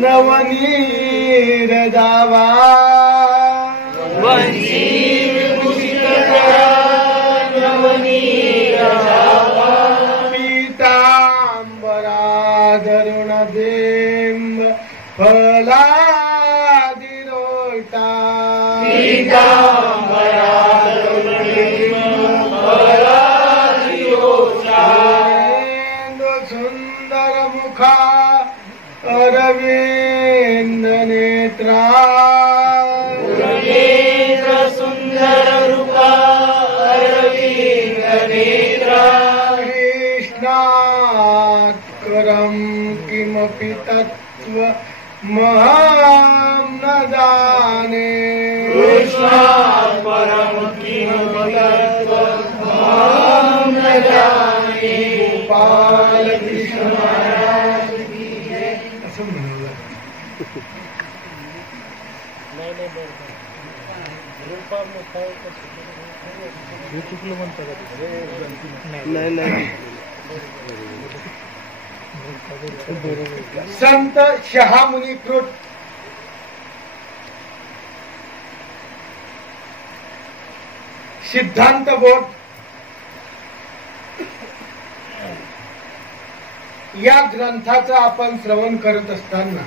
नवनीर दावा पीतांबरा धरुण बिंब फलादिरोटा सुंदर मुखा अरविंद नेत्रा सुंदर रूपा अरविंद नेत्रा कृष्णात्करं किमपि तत्त्व महं न जाने कृष्णात्परं किमपि तत्त्व महं न जाने गोपाल कृष्ण महाराज असं म्हणलं. संत शहामुनी कृत सिद्धांत बोध या ग्रंथाचं आपण श्रवण करत असताना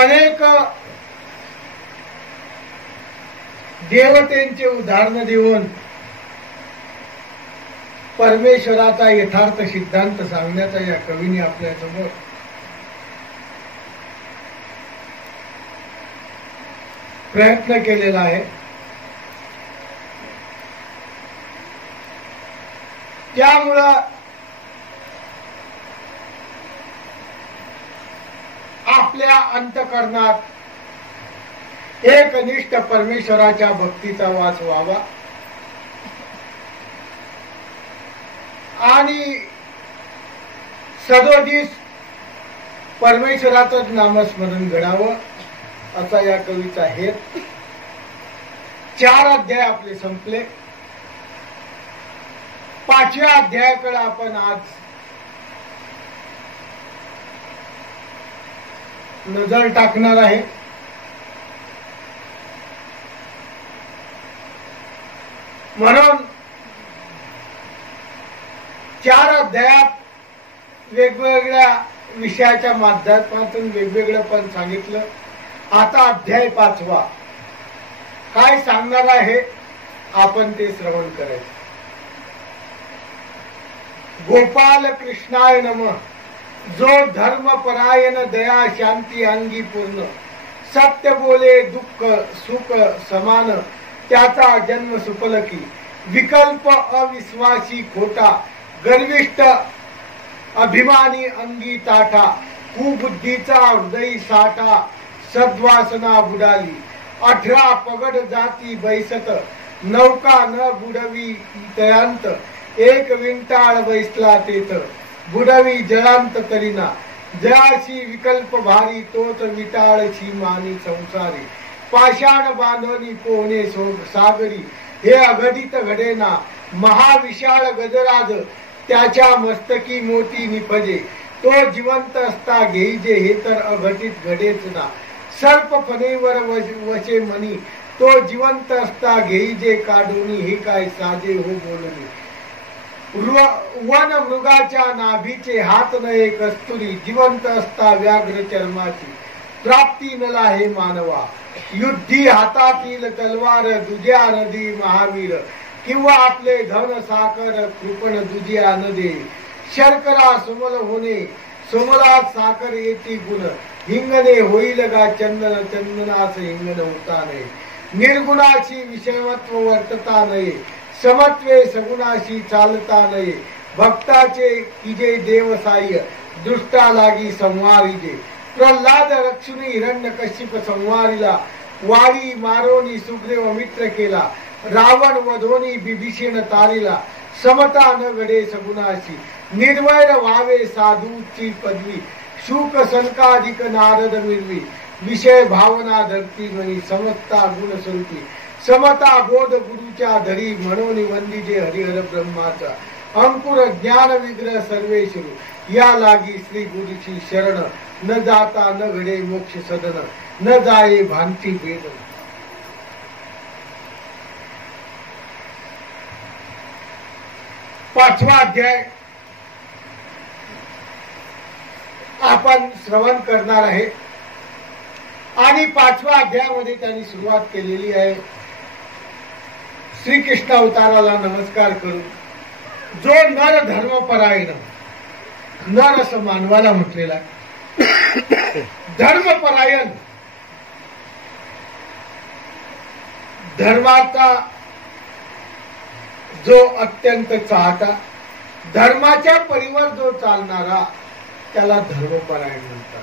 अनेक देवतेंचे उदाहरण देऊन परमेश्वराचा यथार्थ सिद्धांत सांगण्याचा या कवीने आपल्यासमोर प्रयत्न केलेला आहे. त्यामुळं आपल्या अंतःकरणात एकनिष्ठ परमेश्वराच्या भक्तीचा वास व्हावा आणि सदोदिस परमेश्वराचंच नामस्मरण घडावं असा या कवीचा हेत. 4 अध्याय आपले संपले. 5व्या अध्यायाकडे आपण आज नजर टाकणार आहे. म्हणून 4 अध्यायात वेगवेगळ्या विषयाच्या माध्यमातून वेगवेगळं पण सांगितलं. आता अध्याय 5वा काय सांगणार आहे आपण ते श्रवण करायचं. गोपाल कृष्णाय नमः. जो धर्म परायण दया शांती अंगी पूर्ण सत्य बोले दुःख सुख समान त्याचा जन्म सुफलकी विकल्प अविश्वासी खोटा गर्विष्ठ अभिमानी अंगी ताठा कुबुद्धीचा हृदयी साठा सद्वासना बुडाली 18 पगड जाती बैसत नौका न बुडवी तयांत एक विंटाळ बैसला तेथ बुडवी जळांत करीना जळाशी विकल्प भारी तोच विटाळशी मानी संसारी पाषाण बांधवनी पोहणे सागरी हे अघटित घडेना महाविशाळ गजराज त्याच्या मस्तकी मोती निपजे तो जिवंत असता घेईजे हे तर अघटित घडेच ना सर्प फणेवर वशे मनी तो जिवंत असता घेईजे काढोनी हे काय साजे हो बोलणी वन मृगाच्या नाभीचे हात नये कस्तुरी जिवंत असता व्याघ्र चर्माची प्राप्ती नला हे मानवा युद्धी हातातील तलवार दुज्या नदी महावीर किंवा आपले धन साकर कृपण दुजिया न दे शर्करा सुमल होणे सोमलात साकर येती गुण हिंगणे होईल गा चंदन चंदनास हिंगण होता नये निर्गुणाची विषयत्व वर्तता नये समत्वे सगुणाशी चालता नये भक्ताचे किजे देवसाह्य दृष्टा लागी संवारिजे प्रल्हाद रक्षुनी हिरण्य कश्यप संवारिला वाडी मारोनी सुग्रीव मित्र केला रावण वधोनी बिभीषण तारिला समता न घडे सगुणाशी निर्वैर व्हावे साधूची पदवी शूक संकाधिक नारद मिळवी विषय भावना धरती म्हणी समता गुण स्वरूपी समता बोध गुरुच्या धरी म्हणून वंदिजे हरिहर ब्रह्माचा अंकुर ज्ञान विग्रह सर्वेश्वरू या लागी श्री गुरुची शरण न जाता न घडे मोक्ष सदन न जाये भांती वेदन. पाचवा अध्याय आपण श्रवण करणार आहे आणि पाचव्या अध्यायामध्ये त्यांनी सुरुवात केलेली आहे श्रीकृष्ण अवताराला नमस्कार करून. जो नर धर्मपरायण, नर असं मानवाला म्हटलेला धर्मपरायण, धर्माचा जो अत्यंत चाहता, धर्माच्या परीवर जो चालणारा त्याला धर्मपरायण म्हणतात.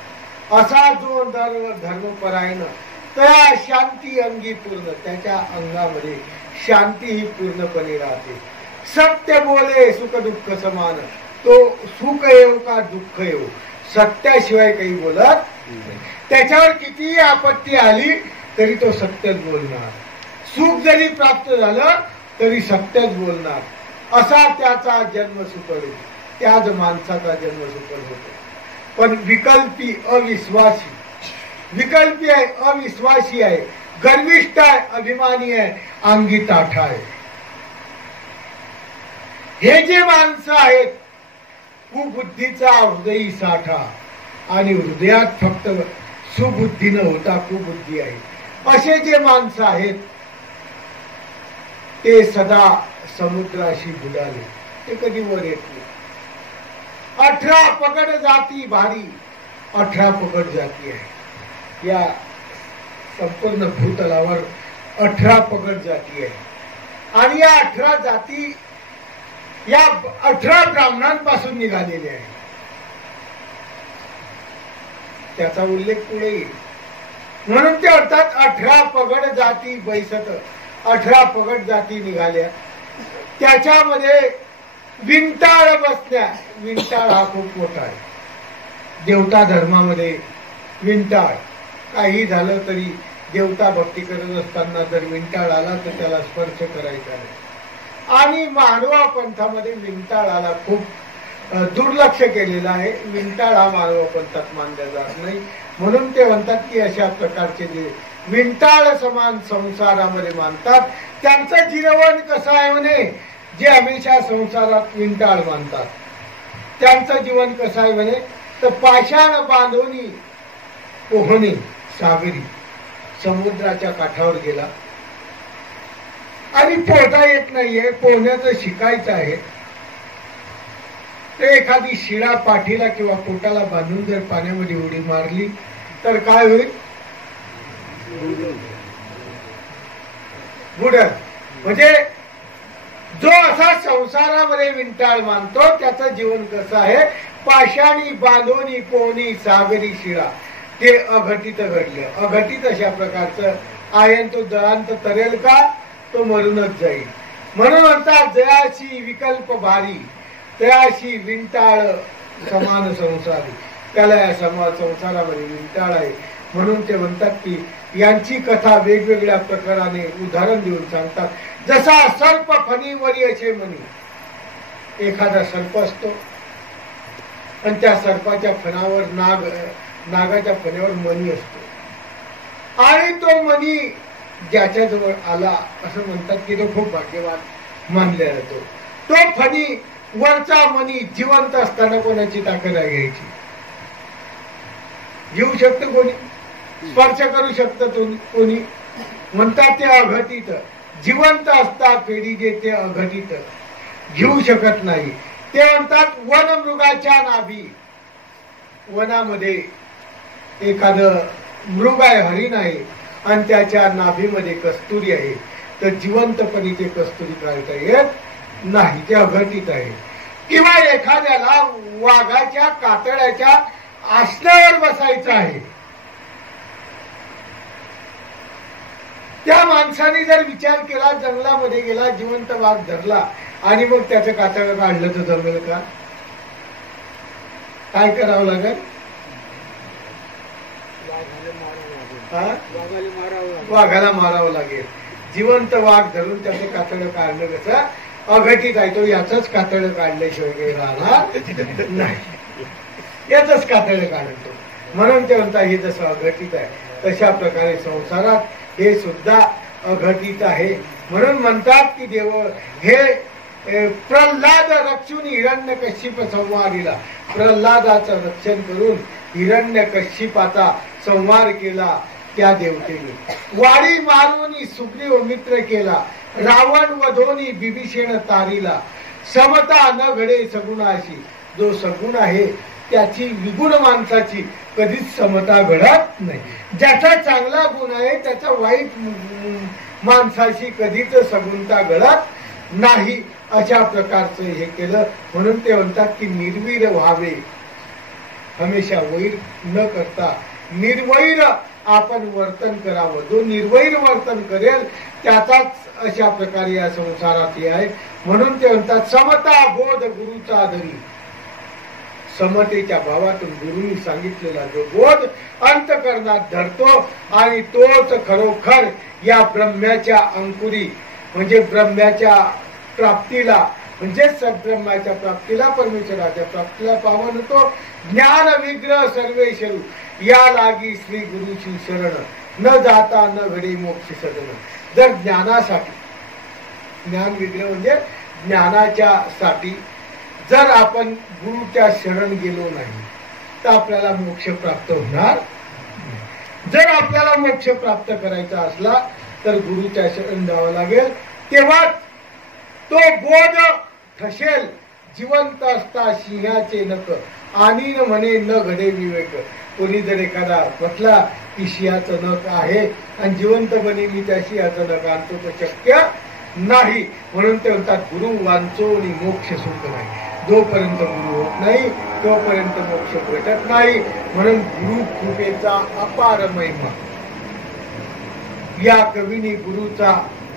असा जो धर्मपरायण त्या शांती अंगी पूर्ण, त्याच्या अंगामध्ये शांती ही पूर्णपणे राहते. सत्य बोले सुख दुःख समान, तो सुख येऊ का दुःख येऊ सत्याशिवाय काही बोलत, त्याच्यावर कितीही आपत्ती आली तरी तो सत्यच बोलणार. सुख जरी प्राप्त झालं तरी सत्यच बोलणार. असा त्याचा जन्म सुकर, त्याच माणसाचा जन्म सुकर होतो. पण विकल्पी अविश्वासी, विकल्पी आहे, अविश्वासी आहे, गर्विष्ठ आहे, अभिमानी आहे, अंगी ताठा आहे. हे जे माणसं आहेत कुबुद्धीचा हृदयी साठा, आणि हृदयात फक्त सुबुद्धी न होता कुबुद्धी आहे. असे जे माणसं आहेत ते सदा समुद्राशी बुडाले, ते कधी वर येत नाही. 18 पगड जाती भारी, 18 पगड जाती आहे. या संपूर्ण भूतलावर 18 पगड जाती आहे. आणि या 18 जाती या 18 ब्राह्मणांपासून निघालेल्या आहे. त्याचा उल्लेख पुढे येईल. म्हणून ते अर्थात 18 पगड जाती बैसत, 18 पगड जाती निघाल्या. त्याच्यामध्ये विंटाळ बसल्या. विंटाळ हा खूप मोठा आहे. देवता धर्मामध्ये विंटाळ, काही झालं तरी देवता भक्ती करत असताना जर विंटाळ आला तर त्याला स्पर्श करायचा नाही. आणि मानवा पंथामध्ये विंटाळाला खूप दुर्लक्ष केलेलं आहे. विंटाळ हा मानवा पंथात मानला जात नाही. म्हणून ते म्हणतात की अशा प्रकारचे जे विंटाळ समान संसारामध्ये मानतात त्यांचं जीवन कसं आहे म्हणे, जे हमेशा संसारात विंटाळ मानतात त्यांचं जीवन कसं आहे म्हणे, तर पाषाण बांधोनी पोहणे सागरी, समुद्राच्या काठावर गेला आणि पोहता येत नाहीये, पोहण्याचं शिकायचं आहे. तर एखादी शिळा पाठीला किंवा पोटाला बांधून जर पाण्यामध्ये उडी मारली तर काय होईल, बुडल. म्हणजे जो असा संसारामध्ये विंटाळ मानतो त्याचं जीवन कसं आहे, पाषाणी बांधोनी पोहणी सागरी शिळा, ते अघटित घडलं. अघटित अशा प्रकारचं आहे. तो जळांत तरेल का, तो मरूनच जाईल. म्हणून म्हणतात जयाशी विकल्प भारी, तयाशी विंटाळ समान संसारी. त्याला या संसारामध्ये विंटाळ आहे. म्हणून ते म्हणतात की यांची कथा वेगवेगळ्या प्रकाराने उदाहरण देऊन सांगतात. जसा सर्प फणीवरी असे म्हणी, एखादा सर्प असतो आणि त्या सर्पाच्या फणावर नागाच्या फण्यावर मणी असतो आणि तो मणी ज्याच्याजवळ आला असं म्हणतात की तो खूप भाग्यवान मानला जातो. तो फणी वरचा मणी जिवंत असताना कोणाची ताकद आहे घ्यायची, घेऊ शकतं कोणी, स्पर्श करू शकतं कोणी. म्हणतात ते अघटित, जिवंत असता पेढी जे ते अघटित घेऊ शकत नाही. ते म्हणतात वन मृगाच्या नाभी, वनामध्ये एखादं मृग आहे, हरिण आहे आणि त्याच्या नाभीमध्ये कस्तुरी आहे, तर जिवंतपणी ते कस्तुरी काढता येत नाही, ते अघटित आहे. किंवा एखाद्याला वाघाच्या कातड्याच्या आसनावर बसायचं आहे, त्या माणसाने जर विचार केला, जंगलामध्ये गेला, जिवंत वाघ धरला आणि मग त्याचं कातडं काढलं तर जमेल का? काय करावं लागेल? वाघाला मारावं लागेल. जिवंत वाघ धरून त्याचं कातडं काढलं कसं अघटित आहे तो याच कातळ काढल्याशिवाय काही राहणार नाही, याच कातळ काढतो. म्हणून ते म्हणतात हे जसं अघटित आहे तशा प्रकारे संसारात हे सुद्धा अघटित आहे. म्हणून म्हणतात की देव हे प्रल्हाद रक्षून हिरण्यकश्यप संवारीला, प्रल्हादाचं रक्षण करून हिरण्यकश्यपाचा संहार केला त्या देवतेने. वाडी मारून सुग्रीव मित्र केला, रावण वधोनी बिभीषण तारीला. समता न घडे सगुणाशी, जो सगुण आहे त्याची विगुण माणसाची कधीच समता घडत नाही. ज्याचा चांगला गुण आहे त्याचा वाईट माणसाशी कधीच सगुणता घडत नाही. अशा प्रकारचं हे केलं. म्हणून ते म्हणतात की निर्वीर व्हावे, हमेशा वैर न करता निर्वैर आपण वर्तन करावं. जो निर्वैर वर्तन करेल त्याचाच अशा प्रकारे या संसारात हे आहे. म्हणून ते म्हणतात समता बोध गुरुचा धरी, समतेच्या भावातून गुरुनी सांगितलेला जो बोध अंतःकरणात धरतो आणि तोच खरोखर या ब्रह्म्याच्या अंकुरी म्हणजे ब्रह्म्याच्या प्राप्तीला म्हणजे सद्ब्रह्माच्या प्राप्तीला परमेश्वराच्या प्राप्तीला पावन होतो. ज्ञान विग्रह सर्वेश्वरू या लागी श्री गुरुची शरण, न जाता न घडी मोक्ष सदन. जर ज्ञानासाठी, ज्ञान विग्रह म्हणजे ज्ञानाच्या साठी जर आपण गुरुच्या शरण गेलो नाही तर आपल्याला मोक्ष प्राप्त होणार. जर आपल्याला मोक्ष प्राप्त करायचा असला तर गुरुच्या शरण जावं लागेल. तेव्हा तो बोध ठसेल. जिवंत असता सिंहाचे नक आणि म्हणे न घडे विवेक. कोणी जर एखादा म्हटला की सिंहाचं नख आहे आणि जिवंतपणे मी त्या सिंहाचं नख आणतो तर शक्य नाही. म्हणून ते म्हणतात गुरु वांचो आणि मोक्ष सुख नाही. जोपर्यंत गुरु होत नाही तोपर्यंत मोक्ष भेटत नाही. म्हणून गुरु कृपेचा अपार महिमा, या कवीने गुरुचा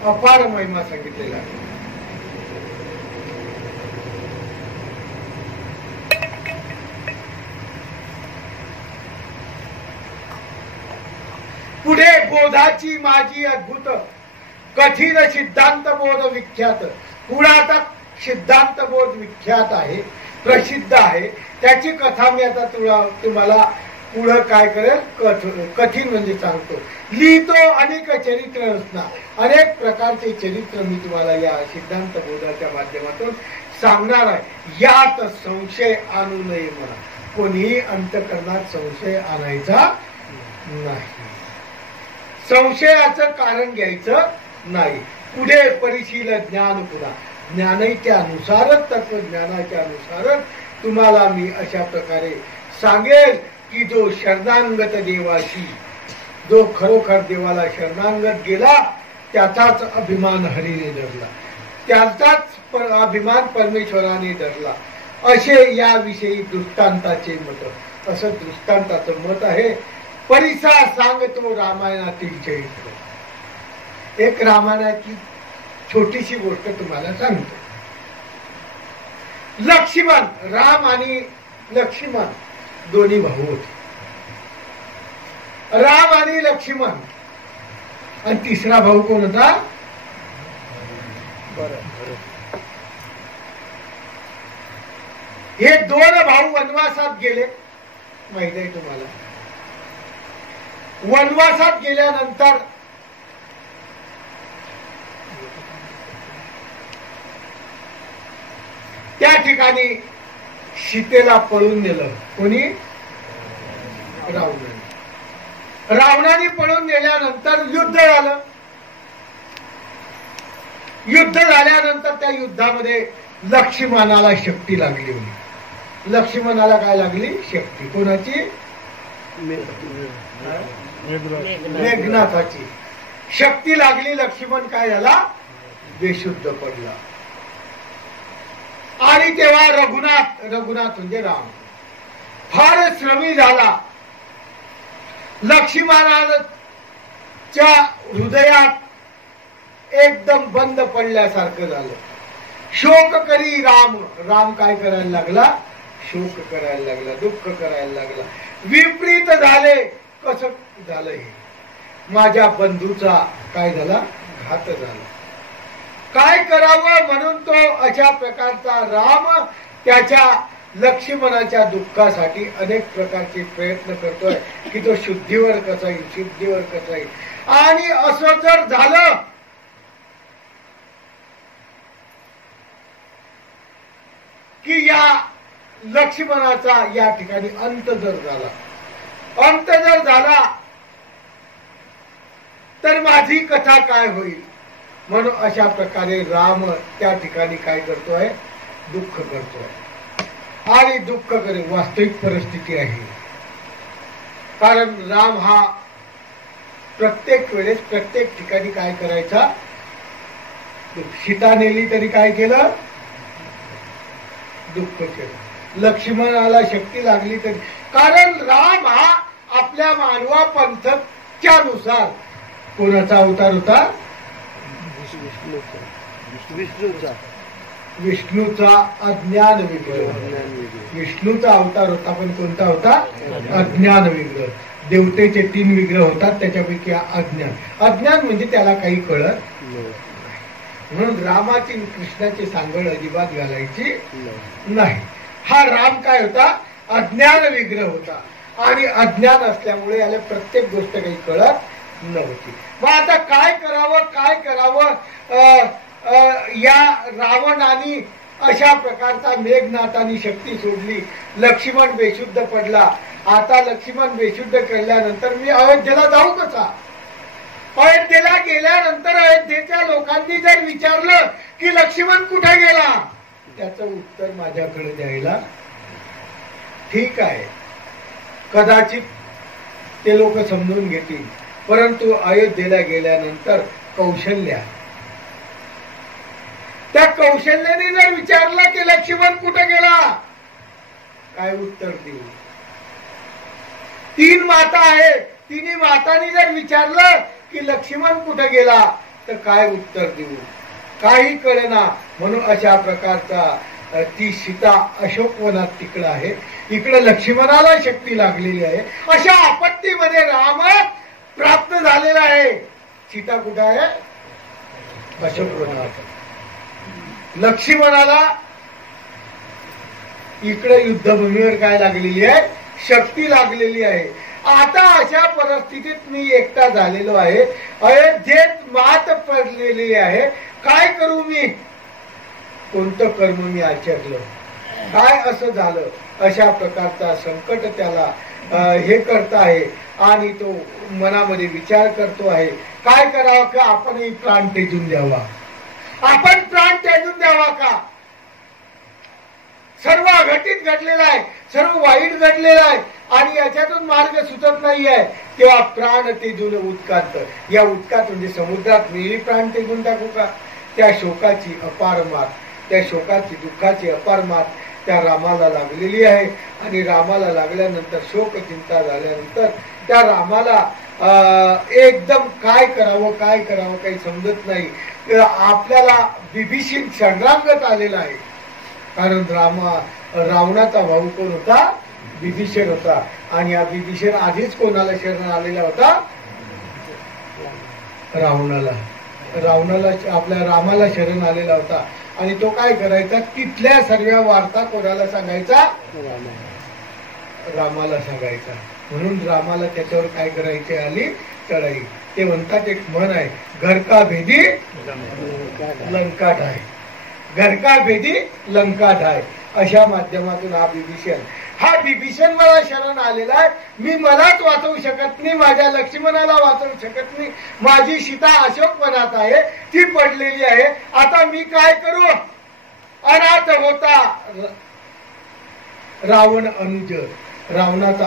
अपार महिमा सांगितलेला आहे. पुढे बोधाची माझी अद्भुत कठीण सिद्धांत बोध विख्यात. पुढे सिद्धांत बोध विख्यात आहे, प्रसिद्ध आहे. त्याची कथा मी आता तुम्हाला पुढं काय करेल, कठीण म्हणजे सांगतो. लिहितो अनेक चरित्र रचना, अनेक प्रकारचे चरित्र मी तुम्हाला या सिद्धांत बोधाच्या माध्यमातून सांगणार आहे. यात संशय आणू नये मला. कोणीही अंतःकरणात संशय आणायचा नाही, संशयाचं कारण घ्यायचं नाही. पुढे परिशील ज्ञान पुन्हा, ज्ञानाच्या अनुसारच तत्वज्ञानाच्या अनुसारच तुम्हाला मी अशा प्रकारे सांगेल की जो शरणांगत देवाशी, जो खरोखर देवाला शरणांगत गेला त्याचाच अभिमान हरीने धरला, त्याचाच अभिमान परमेश्वराने धरला. असे याविषयी दृष्टांताचे मत, असं दृष्टांताचं मत आहे. परिसा सांगतो रामायणातील चरित्र. एक रामायणाची छोटीशी गोष्ट तुम्हाला सांगतो. लक्ष्मण, राम आणि लक्ष्मण दोन्ही भाऊ होते. राम आणि लक्ष्मण, आणि तिसरा भाऊ कोण होता? हे दोन भाऊ वनवासात गेले, माहिती आहे तुम्हाला. वनवासात गेल्यानंतर त्या ठिकाणी सीतेला पळून नेलं. कोणी? रावणाने. रावणाने पळून नेल्यानंतर युद्ध झालं. युद्ध झाल्यानंतर त्या युद्धामध्ये लक्ष्मणाला शक्ती लागली होती. लक्ष्मणाला काय लागली? शक्ती. कोणाची? मेघनाथाची शक्ती लागली. लक्ष्मण काय झाला? बेशुद्ध पडला. आणि तेव्हा रघुनाथ, रघुनाथ म्हणजे राम, फार श्रमी झाला. लक्ष्मणाच्या हृदयात एकदम बंद पडल्यासारखं झालं. शोक करी राम, राम काय करायला लागला? शोक करायला लागला, दुःख करायला लागला. विपरीत झाले. कसं झालं हे? माझ्या बंधूचा काय झाला? घात झाला. काय करावं म्हणून तो अशा प्रकारचा राम त्याच्या लक्ष्मणाच्या दुःखासाठी अनेक प्रकारचे प्रयत्न करतोय की तो शुद्धीवर कसा येईल, शुद्धीवर कसा येईल. आणि असं जर झालं की या लक्ष्मणाचा या ठिकाणी अंत जर झाला तर माझी कथा काय होईल. म्हणून अशा प्रकारे राम त्या ठिकाणी काय करतोय, दुःख करतोय. आणि दुःख करे वास्तविक परिस्थिती आहे. कारण राम हा प्रत्येक वेळेस प्रत्येक ठिकाणी काय करायचा, सीता नेली तरी काय केलं, दुःख केलं. लक्ष्मणाला शक्ती लागली तरी, कारण राम हा आपल्या मानवा पंथच्या नुसार कोणाचा अवतार होता, विष्णूचा अज्ञान विग्रह. विष्णूचा अवतार होता, पण कोणता होता, अज्ञान विग्रह. देवतेचे 3 विग्रह होतात, त्याच्यापैकी अज्ञान म्हणजे त्याला काही कळत म्हणून रामाची कृष्णाची सांगड अजिबात घालायची नाही. हा राम काय होता, अज्ञान विग्रह होता. आणि अज्ञान असल्यामुळे याला प्रत्येक गोष्ट काही कळत नव्हती. मग आता काय करावं या रावणाने अशा प्रकारचा मेघनाथाने शक्ती सोडली. लक्ष्मण बेशुद्ध पडला. आता लक्ष्मण बेशुद्ध केल्यानंतर मी अयोध्येला जाऊ कसा. अयोध्येला गेल्यानंतर अयोध्येच्या लोकांनी जर विचारलं की लक्ष्मण कुठे गेला, त्याचं उत्तर माझ्याकडे द्यायला ठीक आहे, कदाचित ते लोक समजून घेतील. परंतु अयोध्येला गेल्यानंतर त्या कौशल्याने जर विचारलं की लक्ष्मण कुठे गेला, काय उत्तर देऊ. 3 माता आहे, 3 मातांनी जर विचारलं की लक्ष्मण कुठे गेला तर काय उत्तर देऊ, काही कळेना. म्हणून अशा प्रकारचा ती सीता अशोकवनात तिकडं आहे, इकडे लक्ष्मणाला शक्ती लागलेली आहे. अशा आपत्तीमध्ये राम प्राप्त झालेला आहे. सीता कुठे आहे, अशोकवनात. लक्ष्मणाला इकडे युद्धभूमीवर काय लागलेली आहे, शक्ती लागलेली आहे. आता अशा परिस्थितीत मी एकटा झालेलो आहे, अयोध्येत मात पडलेली आहे. काय करू मी, कोणतं कर्म मी आचरलं, काय असं झालं. अशा प्रकारचा संकट त्याला हे करत आहे. आणि तो मनामध्ये विचार करतो आहे, काय करावं का आपणही प्राण त्याजून द्यावा, आपण प्राण त्याजून द्यावा का. सर्व अघटित घडलेलं आहे, सर्व वाईट घडलेलं आहे आणि याच्यातून मार्ग सुचत नाही आहे. तेव्हा प्राण तेजून उत्कात, या उत्कात म्हणजे समुद्रात मीही प्राण तेजून टाकू का. त्या शोकाची अपार मात, त्या शोकाची दुःखाची अपार मात त्या रामाला लागलेली आहे. आणि रामाला लागल्यानंतर शोक चिंता झाल्यानंतर त्या रामाला एकदम काय करावं काही समजत नाही. आपल्याला विभीषण शरणागत आलेला आहे. कारण रावणाचा भाऊ कोण होता, विभीषण होता. आणि हा विभीषण आधीच कोणाला शरण आलेला होता, रावणाला आपल्या रामाला शरण आलेला होता. आणि तो काय करायचा, तिथल्या सर्व वार्ता कोणाला सांगायचा, रामाला सांगायचा. म्हणून रामाला त्याच्यावर काय करायची आली, चढाई. ते म्हणतात, एक म्हण आहे, घर का भेदी लंका ढाय, घर का भेदी लंका ढाय. अशा माध्यमातून हा विभीषण मला शरण आलेला आहे. मी मलाच वाचवू शकत नाही, माझ्या लक्ष्मणाला वाचवू शकत नाही. माझी सीता अशोकवनात आहे, ती पडलेली आहे. आता मी काय करू. अनाथ होता रावण अनुज, रावणाचा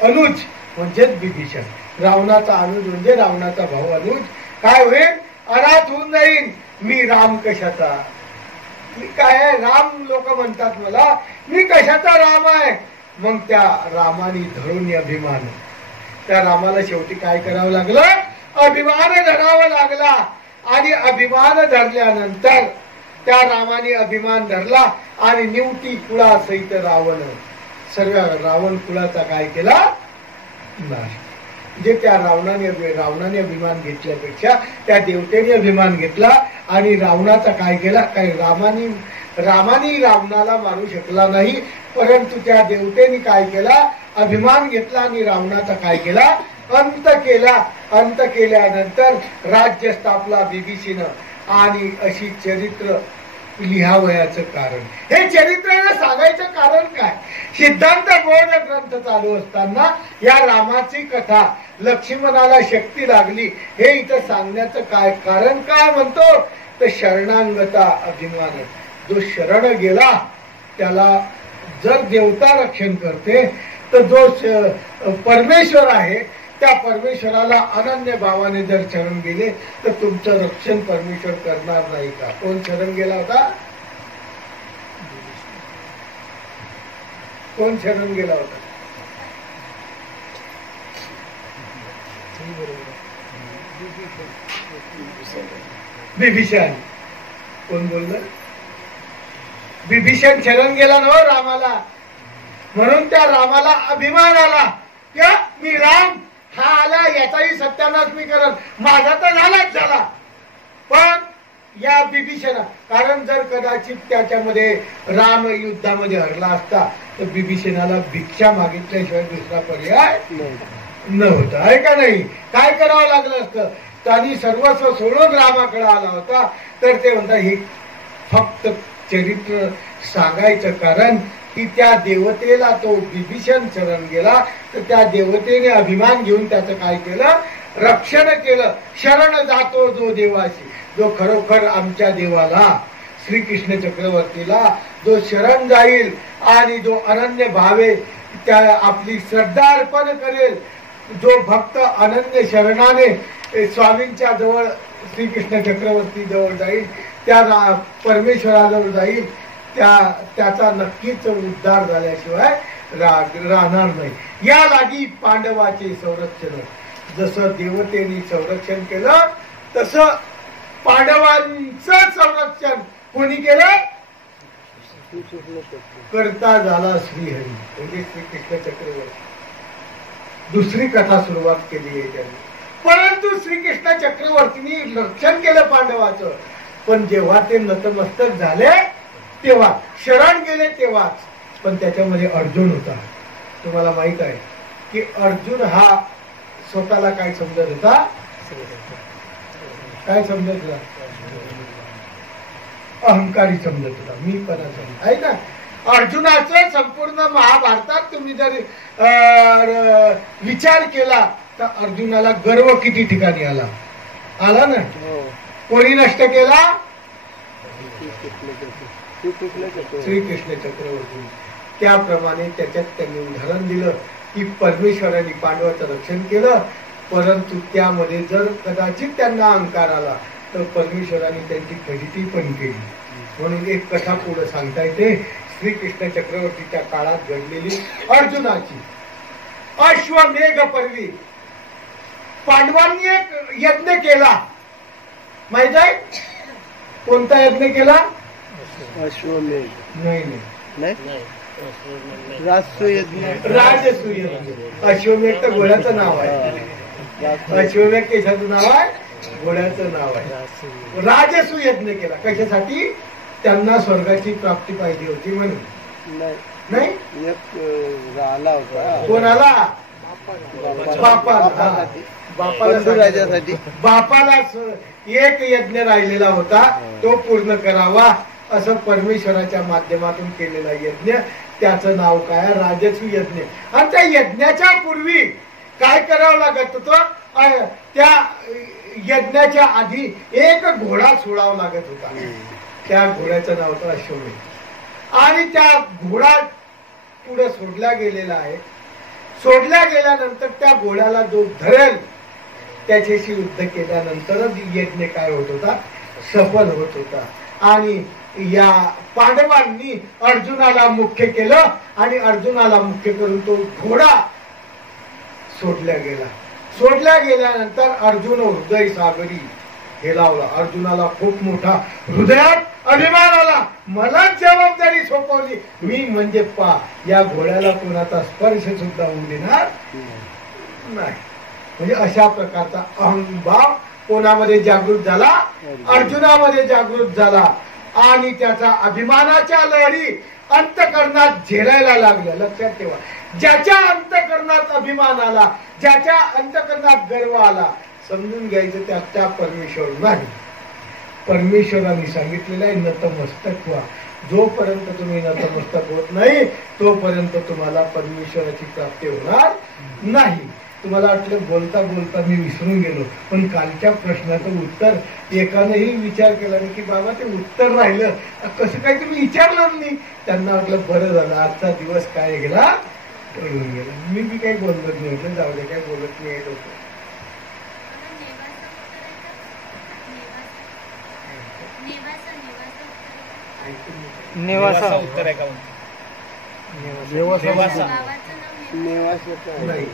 अनुज म्हणजे विभीषण, रावणाचा अनुज म्हणजे रावणाचा भाऊ अनुज. काय होईल, अनाथ होऊन जाईन. मी राम कशाचा, मी काय आहे, राम लोक म्हणतात मला, मी कशाचा राम आहे. मग त्या रामाने धरून अभिमान, त्या रामाला शेवटी काय करावं लागलं, अभिमान धरावा लागला. आणि अभिमान धरल्यानंतर त्या रामाने अभिमान धरला आणि निवटी कुळासहित रावण, सर्व रावण कुळाचा काय केला, नाश. जे त्या रावणाने अभिमान घेतल्यापेक्षा त्या देवतेने अभिमान घेतला आणि रावणाचा काय केला, काय रामानी रावणाला मारू शकला नाही, परंतु त्या देवतेने काय केला, अभिमान घेतला आणि रावणाचा काय केला, अंत केला. अंत केल्यानंतर राज्य स्थापला बिभीषण आणि अशी चरित्र लिहावयाचं कारण, हे चरित्र सांगायचं कारण काय, सिद्धांत बोध ग्रंथ चालू असताना या रामाची कथा लक्ष्मणाला शक्ती लागली हे इथं सांगण्याचं काय कारण काय म्हणतो, तर शरणांगता अभिमान. जो शरण गेला त्याला जर देवता रक्षण करते, तर जो परमेश्वर आहे त्या परमेश्वराला अनन्य भावाने जर शरण गेले तर तुमचं रक्षण परमेश्वर करणार नाही का. कोण शरण गेला होता, कोण शरण गेला होता, बिभीषण. कोण बोललं, बिभीषण शरण गेला ना रामाला, म्हणून त्या रामाला अभिमान आला की मी राम हा आला याचाही सत्यानाश मी करत, माझा तर झालाच झाला. पण या बिभीषण, कारण जर कदाचित त्याच्यामध्ये राम युद्धामध्ये हरला असता तर बिभीषणाला भिक्षा मागितल्याशिवाय दुसरा पर्याय नव्हता, आहे का नाही. काय करावं लागलं असतं, त्यांनी सर्वस्व सोडून रामाकडे आला होता. तर ते म्हणतात हे फक्त चरित्र सांगायचं कारण की त्या देवतेला तो बिभीषण शरण गेला, तर त्या देवतेने अभिमान घेऊन त्याचं काय केलं, रक्षण केलं. शरण जातो जो देवाशी, जो खरोखर आमच्या देवाला श्रीकृष्ण चक्रवर्तीला जो शरण जाईल आणि जो अनन्य भावे त्या आपली श्रद्धा अर्पण करेल, जो भक्त अनन्य शरणाने स्वामींच्या जवळ श्रीकृष्ण चक्रवर्ती जवळ जाईल, त्या परमेश्वराजवळ जाईल, त्याचा नक्कीच उद्धार झाल्याशिवाय राहणार नाही. या लागी पांडवाचे संरक्षण, जसं देवतेने संरक्षण केलं तसं पांडवांचं संरक्षण कोणी केलं, करता झाला श्रीहरी म्हणजे श्रीकृष्ण चक्रवर्ती. दुसरी कथा सुरुवात केली आहे त्यांनी, परंतु श्रीकृष्ण चक्रवर्तीने रक्षण केलं पांडवाचं. पण जेव्हा ते नतमस्तक झाले तेव्हा, शरण गेले तेव्हाच, पण त्याच्यामध्ये अर्जुन होता. तुम्हाला माहित आहे की अर्जुन हा स्वतःला काय समजत होता, काय समजत होता, अहंकारी समजत होता, मी पण आहे ना. अर्जुनाचं संपूर्ण महाभारतात तुम्ही जर विचार केला तर अर्जुनाला गर्व किती ठिकाणी आला ना. कोणी नष्ट केला, श्रीकृष्ण चक्रवर्ती. त्याप्रमाणे त्याच्यात त्यांनी उदाहरण दिलं की परमेश्वराने पांडवाचं रक्षण केलं, परंतु त्यामध्ये जर कदाचित त्यांना अहंकार आला तर परमेश्वराने त्यांची फजिती पण केली. म्हणून एक कथा पुढे सांगता येते, श्रीकृष्ण चक्रवर्तीच्या काळात घडलेली अर्जुनाची. अश्वमेघ पर्वी पांडवांनी एक यज्ञ केला, माहित आहे कोणता यज्ञ केला, अश्वमेघ नाही, राजसूयज्ञ. अश्वमेघ तर घोड्याचं नाव आहे, अश्वमेघ कशाचं नाव आहे, घोड्याचं नाव आहे. राजसूयज्ञ केला कशासाठी, त्यांना स्वर्गाची प्राप्ती पाहिजे होती म्हणून. नाही आला होता कोणाला, बापाला एक यज्ञ राहिलेला होता, तो पूर्ण करावा असं परमेश्वराच्या माध्यमातून केलेला यज्ञ, त्याचं नाव काय, राजसू यज्ञ. आणि त्या यज्ञाच्या पूर्वी काय करावं लागत होतं, त्या यज्ञाच्या आधी एक घोडा सोडावा लागत होता. त्या घोड्याचं नाव होतं अश्वमेध. आणि त्या घोडा पुढे सोडला गेलेला आहे. सोडल्या गेल्यानंतर त्या घोड्याला जो धरेल त्याच्याशी युद्ध केल्यानंतरच यज्ञ काय होत होता, सफल होत होता. आणि या पांडवांनी अर्जुनाला मुख्य केलं आणि अर्जुनाला मुख्य करून तो घोडा सोडल्या गेला. सोडल्या गेल्यानंतर अर्जुन हृदय सागरी हेलावला. अर्जुनाला खूप मोठा हृदयात अभिमान आला, मला जबाबदारी सोपवली मी, म्हणजे या घोड्याला कोणाचा स्पर्श सुद्धा होऊ देणार नाही. म्हणजे अशा प्रकारचा अहंभाव कोणामध्ये जागृत झाला? अर्जुनामध्ये जागृत झाला आणि त्याचा अभिमानाच्या लहरी अंतकरणात झेलायला लागल्या. लक्षात ठेवा, ज्याच्या अंतकरणात अभिमान आला, ज्याच्या अंतकरणात गर्व आला, समजून घ्यायचं त्या परमेश्वर नाही. परमेश्वरांनी सांगितलेलं आहे नतमस्तक व्हा. जोपर्यंत तुम्ही नतमस्तक होत नाही तोपर्यंत तुम्हाला परमेश्वराची प्राप्ती होणार नाही. तुम्हाला वाटलं बोलता बोलता मी विसरून गेलो, पण कालच्या प्रश्नाचं उत्तर एकानेही विचार केला नाही की बाबा ते उत्तर राहिलं कसं काय, तुम्ही विचारलं नाही. त्यांना वाटलं बरं झालं आजचा दिवस काय गेला टळून गेला. मी बी काही बोलत नाही, जाऊ दे काय बोलत नाही लोक. नेवासा उत्तर आहे का? नेवासा नाही.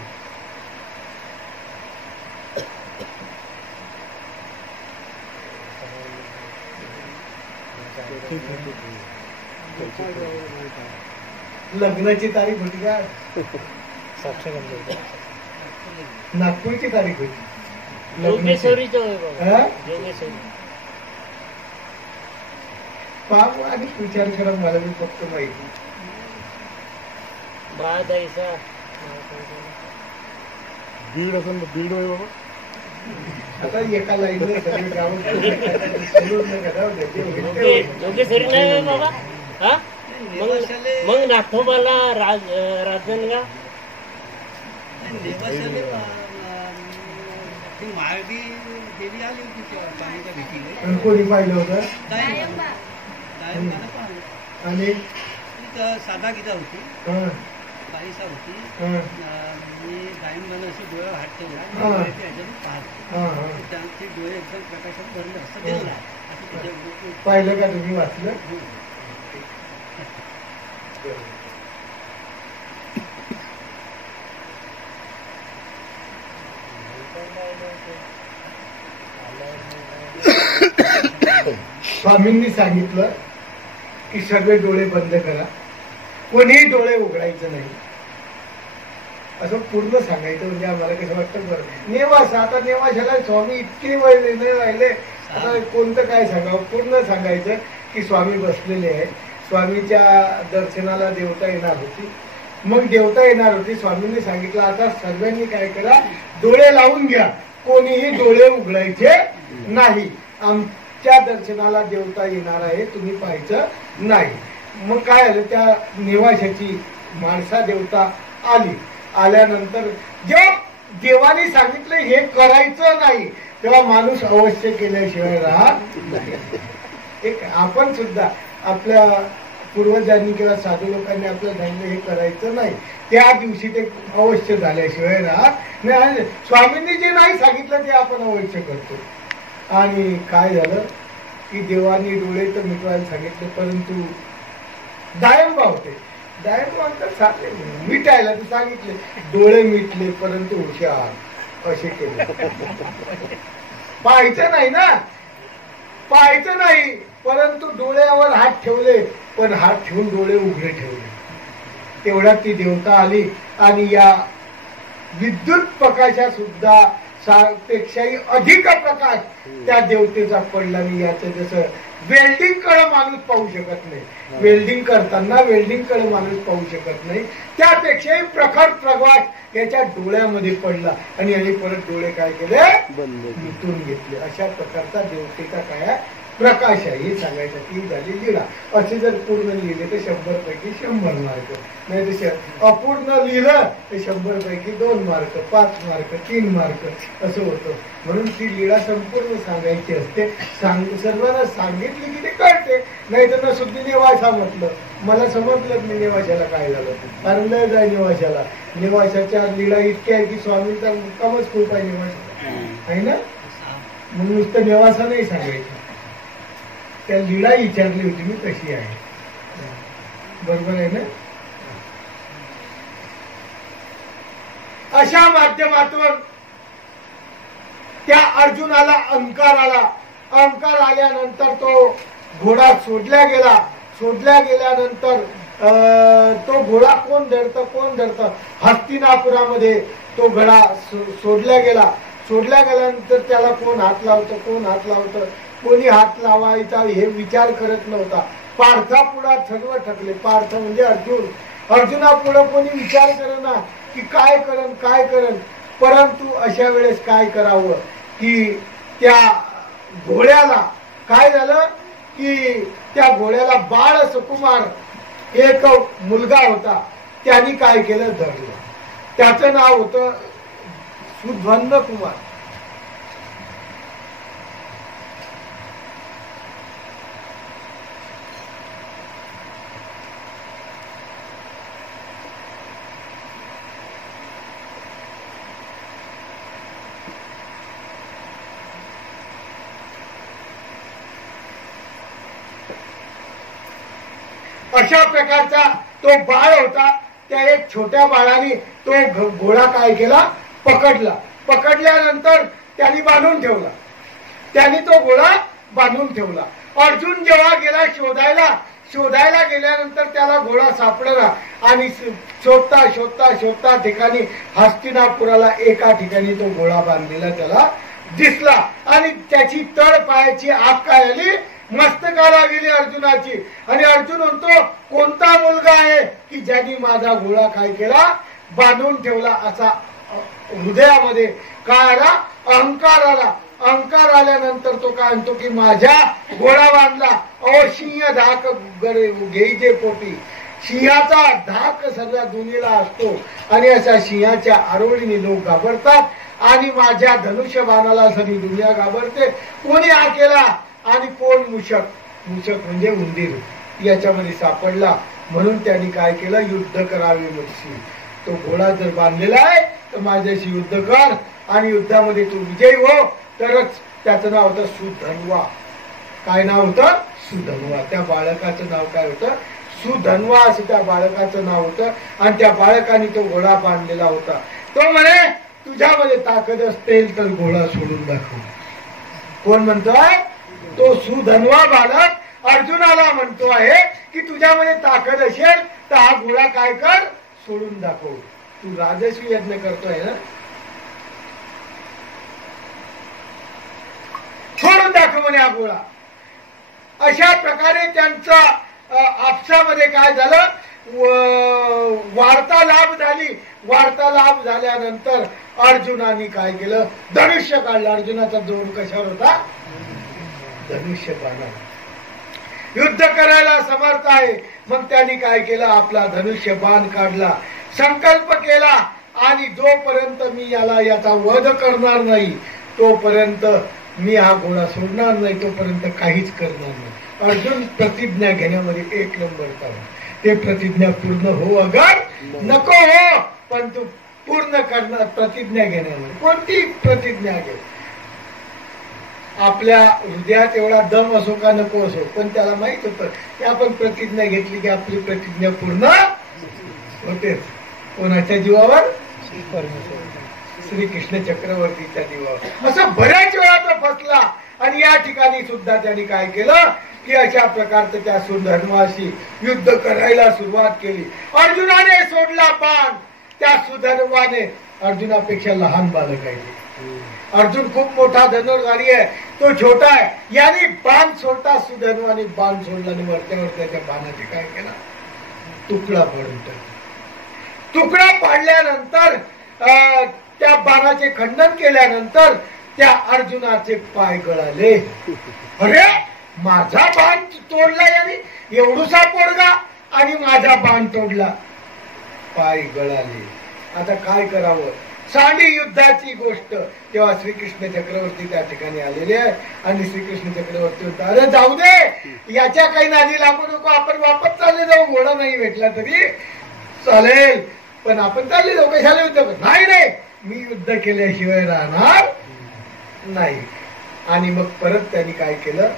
लग्नाची तारीख होती का? नागपूरची तारीख होती पाप आणि विचार करा. मला मी फक्त माहिती दीड असं दीड होय बाबा. आता एका लाईनला सगळे गावात मग नागोबाला राजनगाव कोणी पाहिलं होतं? आणि साधा गीता होती, बाईसा होती, गायन अशी डोळ्यावर हात ठेवला त्यांचे डोळे एकदम प्रकाशात भरले असं दिलं आहे. पाहिलं का तुम्ही? वाचलं? स्वामींनी सांगितलं की सगळे डोळे बंद करा, कोणीही डोळे उघडायचं नाही, असं पूर्ण सांगायचं. म्हणजे आम्हाला कसं वाटतं बरं नेवासा. आता नेवाशाला स्वामी इतके वळले नाही राहिले, आता कोणतं काय सांगावं? पूर्ण सांगायचं की स्वामी बसलेले आहे. स्वामीच्या दर्शनाला देवता येणार होती. मग देवता येणार होती, स्वामींनी सांगितलं आता सर्वांनी काय करा, डोळे लावून घ्या, कोणीही डोळे उघडायचे नाही, आमच्या दर्शनाला देवता येणार आहे, तुम्ही पाहायचं नाही. मग काय झालं, त्या निवाशाची माणसा देवता आली. आल्यानंतर जेव्हा देवाने सांगितलं हे करायचं नाही तेव्हा माणूस अवश्य केल्याशिवाय राहत नाही. एक आपण सुद्धा आपल्या पूर्वजांनी किंवा साधू लोकांनी आपलं सांगितलं हे करायचं नाही, त्या दिवशी ते अवश्य झाल्याशिवाय राहत नाही. स्वामींनी जे नाही सांगितलं ते आपण अवश्य करतो. आणि काय झालं की देवानी डोळे तर मिटवायला सांगितले, परंतु दायंबा होते. दायंबा सांगले मिटायला तर सांगितले, डोळे मिटले परंतु हुशार असे केले. पाहायचं नाही ना, पाहायचं नाही, परंतु डोळ्यावर हात ठेवले, पण हात ठेवून डोळे उघडे ठेवले. तेवढ्यात ती देवता आली आणि या विद्युत प्रकाशा सुद्धा पेक्षाही अधिक प्रकाश त्या देवतेचा पडला. आणि याचं जसं वेल्डिंग कडे माणूस पाहू शकत नाही, वेल्डिंग करताना वेल्डिंग कडे माणूस पाहू शकत नाही, त्यापेक्षाही प्रखर प्रकाश याच्या डोळ्यामध्ये पडला आणि याने परत डोळे काय केले, मिटून घेतले. अशा प्रकारचा देवतेचा काय प्रकाश आहे हे सांगायसाठी झाली लीळा. असे जर पूर्ण लिहिले तर 100 पैकी 100 मार्क, नाही तर अपूर्ण लिहिलं तर 100 पैकी 2 मार्क, 5 मार्क, 3 मार्क असं होतं. म्हणून ती लीळा संपूर्ण सांगायची असते. सर्वांना सांगितली की ते कळते. नाही तर सुद्धा नेवाशा म्हटलं, मला समजलं मी नेवाशाला काय झालं, कारण लय जाय नेवाशाला. नेवाशाच्या लीळा इतक्या आहे की स्वामींचा मुक्कामच खूप आहे नेवाशा आहे ना, म्हणून नुसतं नेवासा नाही सांगायचं. त्या लीळा विचारली होती मी कशी आहे, बरोबर आहे ना. अशा माध्यमातून त्या अर्जुनाला अहंकार आला. अहंकार आल्यानंतर तो घोडा सोडल्या गेला. सोडल्या गेल्यानंतर तो घोडा कोण धरतं, कोण धरतं, हस्तिनापुरामध्ये तो घोडा सोडला गेल्यानंतर त्याला कोण हात लावतं कोणी हात लावायचा हे विचार करत नव्हता. पार्था पुढे सर्व थकले. पार्थ म्हणजे अर्जुना पुढे कोणी विचार करेना की काय करण. परंतु अशा वेळेस काय करावं की त्या घोड्याला काय झालं की त्या घोड्याला बाळ सुकुमार एक मुलगा होता. त्यांनी काय केलं, धरलं. त्याचं नाव होतं सुधन्व कुमार. अशा प्रकारचा तो बाळ होता. त्या एक छोट्या बाळाने तो घोडा काय केला, पकडल्यानंतर त्यांनी बांधून ठेवला. अर्जुन जेव्हा गेला शोधायला गेल्यानंतर त्याला घोडा सापडला आणि शोधता ठिकाणी हस्तिनापुराला एका ठिकाणी तो घोडा बांधलेला त्याला दिसला आणि त्याची तळ पायाची आग काय आली, मस्तकाला गेली अर्जुनाची. आणि अर्जुन म्हणतो कोणता मुलगा आहे की ज्यांनी माझा घोडा काय केला, बांधून ठेवला. असा हृदयामध्ये काय आला, अहंकार आल्यानंतर तो काय म्हणतो की माझ्या घोडा बांधला. सिंह धाक घेईजे पोटी. सिंहाचा धाक सगळ्या दुनियेला असतो आणि अशा सिंहाच्या आरोळीने लोक घाबरतात आणि माझ्या धनुष्यबाणाला सगळी दुनिया घाबरते. कोणी हा केला आणि कोण मुशक म्हणजे उंदीर याच्यामध्ये सापडला. म्हणून त्यांनी काय केलं, युद्ध करावे म्हणशी. तो घोडा जर बांधलेला आहे तर माझ्याशी युद्ध कर आणि युद्धामध्ये तू विजयी हो. तरच त्याचं नाव होतं सुधन्वा. काय नाव होतं, सुधन्वा. त्या बाळकाचं नाव काय होतं, सुधन्वा असं त्या बाळकाचं नाव होतं. आणि त्या बाळकाने तो घोडा बांधलेला होता. तो म्हणे तुझ्यामध्ये ताकद असेल तर घोडा सोडून दाखव. कोण म्हणतोय, तो सुधन्वा बालक अर्जुनाला म्हणतो आहे की तुझ्यामध्ये ताकद असेल तर हा घोडा काय कर, सोडून दाखव. तू राजस्वी यज्ञ करतोय ना, सोडून दाखव म्हणे हा घोडा. अशा प्रकारे त्यांचा आपसामध्ये काय झालं, वार्तालाप झाल्यानंतर अर्जुनाने काय केलं, धनुष्य काढलं. अर्जुनाचा जोर कशावर होता, धनुष्य बाणावर. युद्ध करायला समर्थ आहे. मग त्यांनी काय केलं, आपला धनुष्य बाण काढला, संकल्प केला आणि जोपर्यंत मी याचा वध करणार नाही तोपर्यंत मी हा घोडा सोडणार नाही, तोपर्यंत काहीच करणार नाही. अर्जुन प्रतिज्ञा घेण्यामध्ये एक नंबर पाहिजे. ते प्रतिज्ञा पूर्ण हो अगर नको हो, पण तू पूर्ण करणार. प्रतिज्ञा घेण्यामध्ये कोणती प्रतिज्ञा घे, आपल्या हृदयात एवढा दम असो का नको असो, पण त्याला माहित होतं की आपण प्रतिज्ञा घेतली की आपली प्रतिज्ञा पूर्ण होतेच. कोणाच्या जीवावर, श्रीकृष्ण चक्रवर्तीच्या जीवावर. असं बऱ्याच वेळा तो फसला. आणि या ठिकाणी सुद्धा त्यांनी काय केलं की अशा प्रकारचं त्या सुधन्वाशी युद्ध करायला सुरुवात केली. अर्जुनाने सोडला बाण. त्या सुधन्वाने अर्जुनापेक्षा लहान बालक आहे. अर्जुन खूप मोठा धनुर्धारी आहे, तो छोटा आहे. याने बाण सोडता सुधन्वाने बाण सोडला आणि वरत्यावर त्याच्या बाणाचे काय केला, तुकडा पाडून टाकला. तुकडा पाडल्यानंतर त्या बाणाचे खंडन केल्यानंतर त्या अर्जुनाचे पाय गळाले. अरे माझा बाण तोडला याने, एवढूसा पोरगा आणि माझा बाण तोडला, पाय गळाले. आता काय करावं, सांडी युद्धाची गोष्ट. तेव्हा श्रीकृष्ण चक्रवर्ती त्या ठिकाणी आलेले आहे आणि श्रीकृष्ण चक्रवर्ती होता, अरे जाऊ दे, याच्या काही नादी लागू नको, आपण वापस चालले जाऊ. घोडा नाही भेटला तरी चालेल, पण आपण चालले जाऊ. कशाला युद्ध कर, नाही मी युद्ध केल्याशिवाय राहणार नाही. आणि मग परत त्यांनी काय केलं,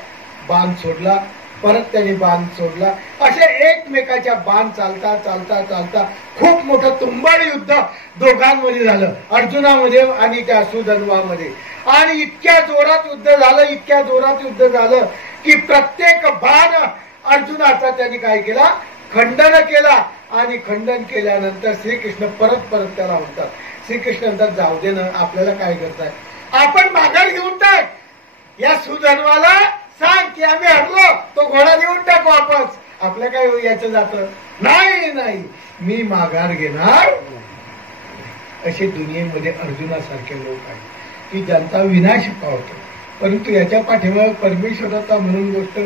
बाण सोडला. परत त्यांनी बाण सोडला. असे एकमेकाच्या बाण चालता खूप मोठं तुंबाड युद्ध दोघांमध्ये झालं, अर्जुनामध्ये आणि त्या सुधन्वामध्ये. आणि इतक्या जोरात युद्ध झालं की प्रत्येक बाण अर्जुनाचा त्यांनी काय केला, खंडन केला. आणि खंडन केल्यानंतर श्रीकृष्ण परत त्याला म्हणतात श्रीकृष्ण म्हणतात जाऊ दे ना, आपल्याला काय करताय, आपण माघार घेऊन टाक. या सुधन्वाला सांग की आम्ही हरलो, तो घोडा देऊन टाकू वापस, आपल्या काय याचं जात नाही. नाही, मी माघार घेणार. असे दुनियेमध्ये अर्जुनासारखे लोक आहेत की ज्यांचा विनाश पावतो. परंतु याच्या पाठीमागे परमेश्वराचा म्हणून गोष्ट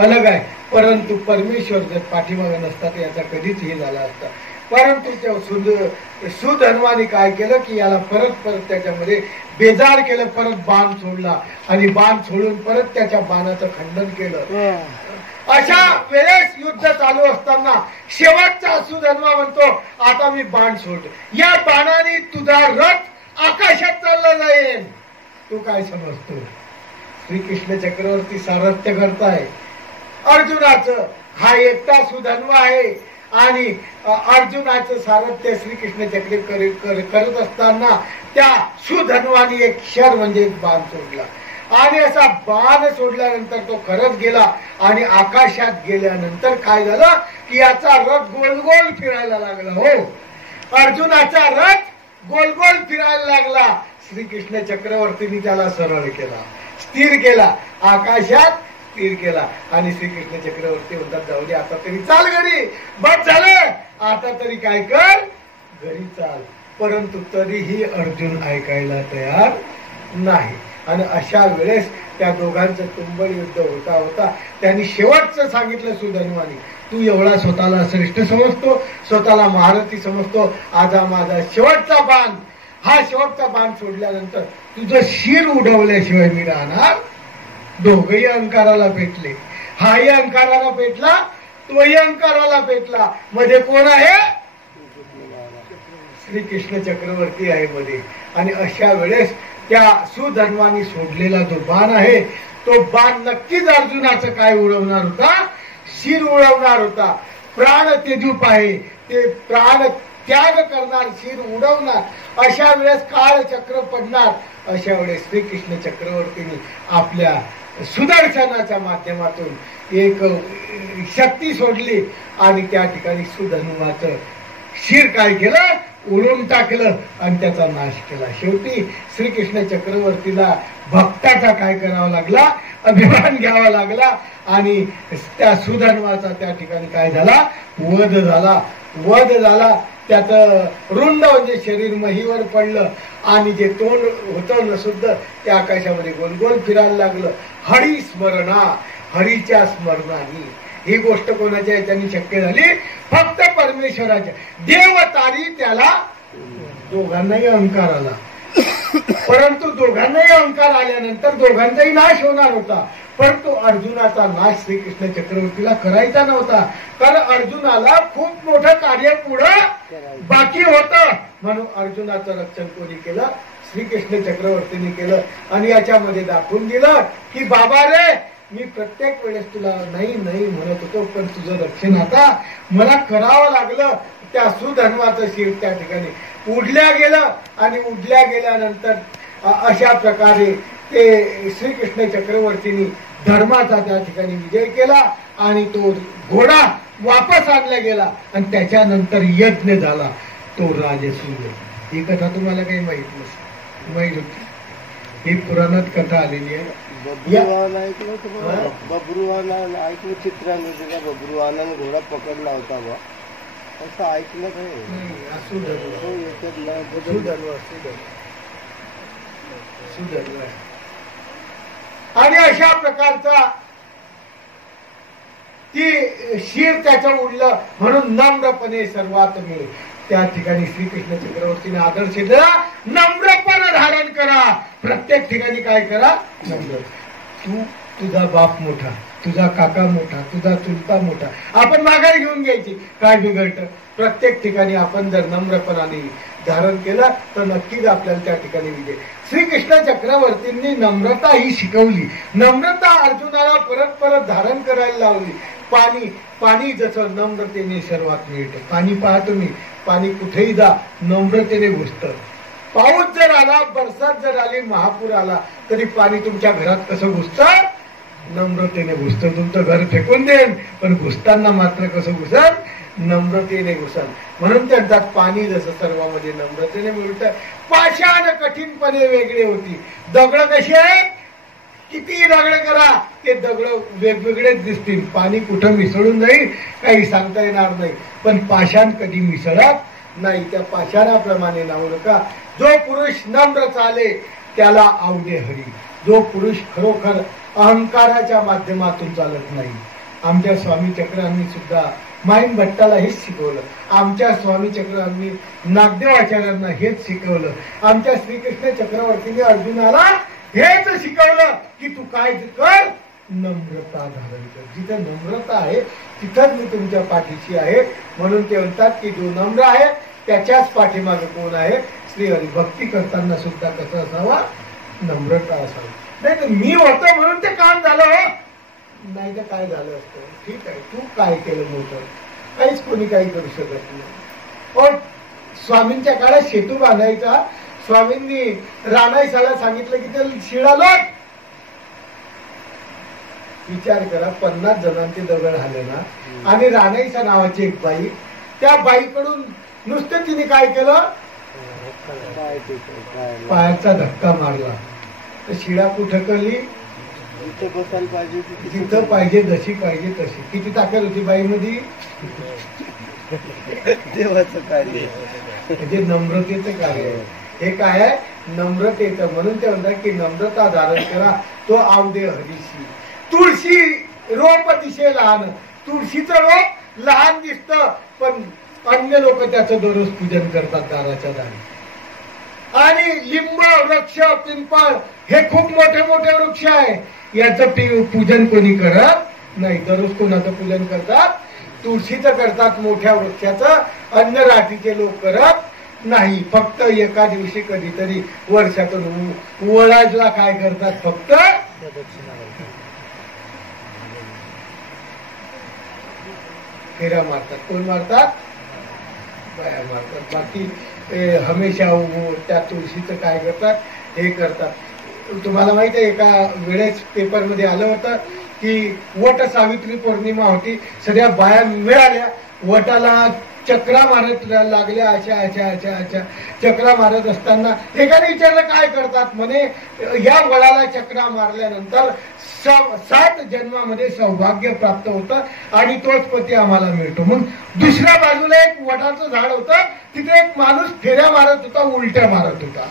अलग आहे. परंतु परमेश्वर जर पाठीमागे नसतात याचा कधीच हे झाला असता. परंतु त्या सुधन्वाने काय केलं की याला परत त्याच्यामध्ये बेजार केलं, परत बाण सोडला आणि बाण सोडून परत त्याच्या बाणाचं खंडन केलं. अशा वेळेस युद्ध चालू असताना शेवटचा सुधन्वा म्हणतो आता मी बाण सोडतो, या बाणाने तुझा रथ आकाशात चालला जाईल. तू काय समजतो, श्रीकृष्ण चक्रवर्ती सारथ्य करताय अर्जुनाचं. हा एकटा सुधन्वा आहे आणि अर्जुनाचं सारथ्य श्रीकृष्ण चक्र करत असताना त्या सुधन्वानी एक क्षर म्हणजे एक बाण सोडला आणि असा बाण सोडल्यानंतर तो खरंच गेला आणि आकाशात गेल्यानंतर काय झालं की याचा रथ गोल गोल फिरायला लागला. हो, अर्जुनाचा रथ गोल गोल फिरायला लागला. श्रीकृष्ण चक्रवर्तीने त्याला सरळ केला, स्थिर केला, आकाशात स्थिर केला. आणि श्रीकृष्ण चक्रवर्ती म्हणतात जाऊ दे आता तरी चाल घरी, बस झालं, आता तरी काय कर, घरी चाल. परंतु तरीही अर्जुन ऐकायला तयार नाही. आणि अशा वेळेस त्या दोघांचं तुंबळ युद्ध होता होता त्यांनी शेवटचं सांगितलं सुधन्वानी, तू एवढा स्वतःला श्रेष्ठ समजतो, स्वतःला महारथी समजतो, आज माझा शेवटचा बाण, हा शेवटचा बाण सोडल्यानंतर तुझं शिर उडवल्याशिवाय मी राहणार. दोघही अहंकाराला पेटले, हाही अहंकाराला पेटला, तोही अहंकाराला पेटला. मध्ये कोण आहे, श्रीकृष्ण चक्रवर्ती आहे मध्ये. आणि अशा वेळेस त्या सुधन्वानी सोडलेला जो बाण आहे तो बाण नक्कीच अर्जुनाचं काय उडवणार होता, शिर उडवणार होता. प्राण तेजूप आहे, ते प्राण त्याग करणार, शिर उडवणार. अशा वेळेस काळ चक्र पडणार. अशा वेळेस श्रीकृष्ण चक्रवर्तीने आपल्या सुदर्शनाच्या माध्यमातून एक शक्ती सोडली आणि त्या ठिकाणी सुधन्वाचं शिर काय केलं, उडून टाकलं आणि त्याचा नाश केला. शेवटी श्रीकृष्ण चक्रवर्तीला भक्ताचा काय करावा लागला, अभिमान घ्यावा लागला आणि त्या सुधन्वाचा त्या ठिकाणी काय झाला, वध झाला. वध झाला, त्याचं रुंड म्हणजे शरीर महीवर पडलं आणि जे तोंड होतं नसुद्ध ते आकाशामध्ये गोल गोल फिरायला लागलं. हरी स्मरणा, हरीच्या स्मरणाने ही गोष्ट कोणाच्या याच्याने शक्य झाली, फक्त परमेश्वराच्या. देव तारी त्याला, दोघांनाही अहंकार आला. परंतु दोघांनाही अहंकार आल्यानंतर दोघांचाही नाश होणार होता. परंतु अर्जुनाचा नाश श्रीकृष्ण चक्रवर्तीला करायचा नव्हता, कारण अर्जुनाला खूप मोठं कार्य पुढं बाकी होतं. म्हणून अर्जुनाचं रक्षण कोणी केलं, श्रीकृष्ण चक्रवर्तीने केलं. आणि याच्यामध्ये दाखवून दिलं की बाबा रे, मी प्रत्येक वेळेस तुला नाही नाही म्हणत होतो, पण तुझं रक्षण आता मला करावं लागलं. त्या सुधन्वाचं शिर त्या ठिकाणी उडल्या गेलं आणि उडल्या गेल्यानंतर अशा प्रकारे ते श्रीकृष्ण चक्रवर्तीने धर्माचा त्या ठिकाणी विजय केला आणि तो घोडा वापस आणला गेला आणि त्याच्यानंतर यज्ञ झाला, तो राजसूय. ही कथा तुम्हाला काही माहित नसेल, माहित होती, ही पुराणात कथा आलेली आहे. बब्रुवाला ऐकलं चित्रामध्ये का बब्रुवानाने घोडा पकडला होता बा, असं ऐकलं आणि अशा प्रकारचा ती शिर त्याचं उडलं. म्हणून नम्रपणे सर्वात मिळेल त्या ठिकाणी श्रीकृष्ण चक्रवर्तीने आदर्श दिला, नम्रपणे धारण करा. प्रत्येक ठिकाणी काय करा, नम्र. तुझा बाप मोठा, तुझा काका मोठा, तुझा चुलता मोठा, आपण माघार घेऊन घ्यायची, काय बिघडतं. प्रत्येक ठिकाणी आपण जर नम्रपणाने धारण केलं तर नक्कीच आपल्याला त्या ठिकाणी विजय. श्रीकृष्ण चक्रवर्तींनी नम्रता ही शिकवली. नम्रता अर्जुनाला परत परत धारण करायला लावली. पाणी जसं नम्रतेने सर्वात मिळतं. पाणी पहा तुम्ही, पाणी कुठेही जा नम्रतेने घुसतं. पाऊस जर आला, बरसात जर आली, महापूर आला, तरी पाणी तुमच्या घरात कसं घुसतं, नम्रतेने घुसतं. तुमचं घर फेकून देईन, पण घुसताना मात्र कसं घुसल? नम्रतेने घुसल. म्हणून त्यांच्यात पाणी जसं सर्वांमध्ये नम्रतेने मिळतं. पाषाण कठीणपणे वेगळे होती. दगड कशी आहेत? किती दगड करा, ते दगड वेगवेगळेच दिसतील. पाणी कुठं मिसळून जाईल काही सांगता येणार नाही, पण पाषाण कधी मिसळत नाही. त्या पाषाणाप्रमाणे नाहू नका. जो पुरुष नम्र चाले त्याला आवडे हरी. जो पुरुष खरोखर अहंकाराच्या माध्यमातून चालत नाही. आमच्या स्वामी चक्रांनी सुद्धा माईन भट्टाला हेच शिकवलं. आमच्या स्वामी चक्रांनी नागदेव आचार्यांना हेच शिकवलं. आमच्या श्रीकृष्ण चक्रवर्तीने अर्जुनाला हेच शिकवलं की तू काय कर? नम्रता धारण कर. जिथे नम्रता आहे तिथंच मी तुमच्या पाठीशी आहे. म्हणून ते म्हणतात की जो नम्र आहे त्याच्याच पाठीमागे कोण आहे? श्रीहरी. भक्ती करताना सुद्धा कसं असावा? नम्रता असावी. नाही तर मी होतो म्हणून ते काम झालं हो, नाही तर काय झालं असतं? ठीक आहे, तू काय केलं मोठं? काहीच कोणी काही करू शकत नाही. पण स्वामींच्या काळात सेतू बांधायचा. स्वामींनी रानाईसाला सांगितलं की ते शिळा लोट. विचार करा, 50 जणांचे दगड आले ना, आणि रानाईसा नावाची एक बाई, त्या बाईकडून नुसतं तिने काय केलं? पायाचा धक्का मारला. तर शिळा कुठं कळली? जिथे बसायला पाहिजे जिथं पाहिजे, जशी पाहिजे तशी. किती ताकद होती बाईमध्ये? देवाचं कार्य म्हणजे नम्रतेचं कार्य आहे. हे काय आहे? नम्रतेचं. म्हणून ते म्हणतात की नम्रता धारण करा तो आवडे हरीशी. तुळशी रोप दिसे लहान. तुळशीचं रोप लहान दिसतं, पण अन्य लोक त्याचं दररोज पूजन करतात दाराच्या दारी. आणि लिंब वृक्ष, पिंपळ हे खूप मोठे मोठे वृक्ष आहे, याचं पूजन कोणी करत नाही. दररोज कोणाचं पूजन करतात? तुळशीचं करतात, मोठ्या वृक्षाचं. अन्य राठीचे लोक करत नाही. फक्त एका दिवशी कधीतरी वर्षातून वळाजला काय करतात? फक्त फेऱ्या मारतात. कोण मारतात? बाया मारतात. बाकी हमेशा त्या तुळशीचं काय करतात? हे करतात. तुम्हाला माहित आहे, एका वेळेस पेपरमध्ये आलं होतं की वट सावित्री पौर्णिमा होती. सगळ्या बाया मिळाल्या, वटाला चक्रा मारत लागल्या. अशा अशा अशा अशा चक्रा मारत असताना एकाने विचारलं काय करतात? म्हणे या वडाला चक्रा मारल्यानंतर 7 जन्मामध्ये सौभाग्य प्राप्त होतं आणि तोच पती आम्हाला मिळतो. मग दुसऱ्या बाजूला एक वडाचं झाड होतं, तिथे एक माणूस फेऱ्या मारत होता, उलट्या मारत होता.